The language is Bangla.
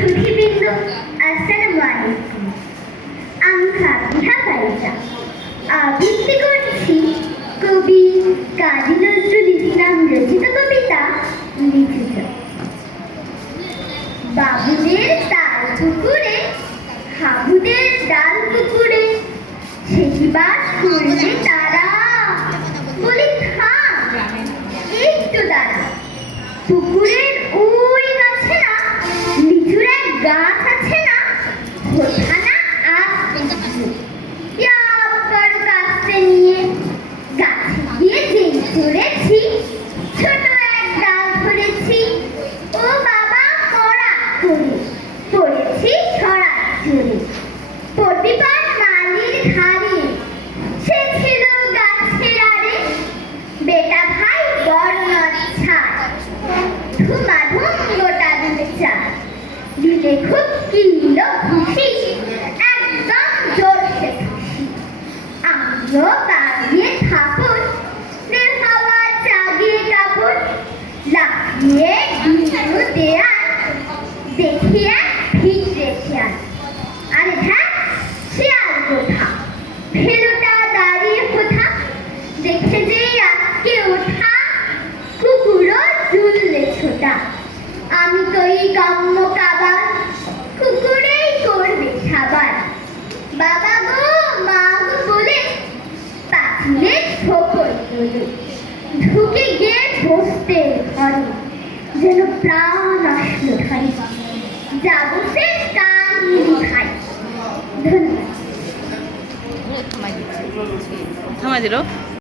সুধীবৃন্দ, আসসালামু আলাইকুম। আমি ফাতিহা ফারিজা আবৃত্তি করছি কবি কাজী নজরুল ইসলাম রচিত কবিতা লিখিত। বাবুদের তাল পুকুরে, হাবুদের ডাল পুকুরে, শেষবাস করলে তারা বলি থাম, একটু দাঁড়া। পুকুরের ওই গাছে না লিচুর এক গাছ আছে না, ওঠানা বড় গাছটা নিয়ে গাছে গিয়ে যেই চড়েছি, ছোট এক ডাল ধরেছি। ও বাবা কড়া করে পড়েছি ছড়া চড়ে, প্রতিবার মালির ধারে সে ছিল গাছের আড়ে। বেটা ভাই বড় নচ্ছা, ধুমাধুম গোটা দুধ চা দিলে খুব কিনল খুশি, একদম জোরছে খুশি। আমিও বাগিয়ে থাপুন, হাওয়া জাগিয়ে কাপুন, লাফিয়ে দিল দেয়াল, দেখিয়ে ভিতরে খেয়াল। আরে হ্যাঁ, শিয়াল কোথা, ভেলোটা দাঁড়িয়ে কোথা, দেখে যে আজকে ওঠা, কুকুরও দুললে ছোটা। আমি তো এই কাম্য কাবার, কুকুরেই করবে খাবার। বাবা গো মা গো বলে পাখিলে ঠোকর তোলে, ঢুকে গিয়ে বসতে ঘরে, যেন প্রাণ আসলো ধারে। যাবো সে কান খাই। ধন্যবাদ। থামাই দিল।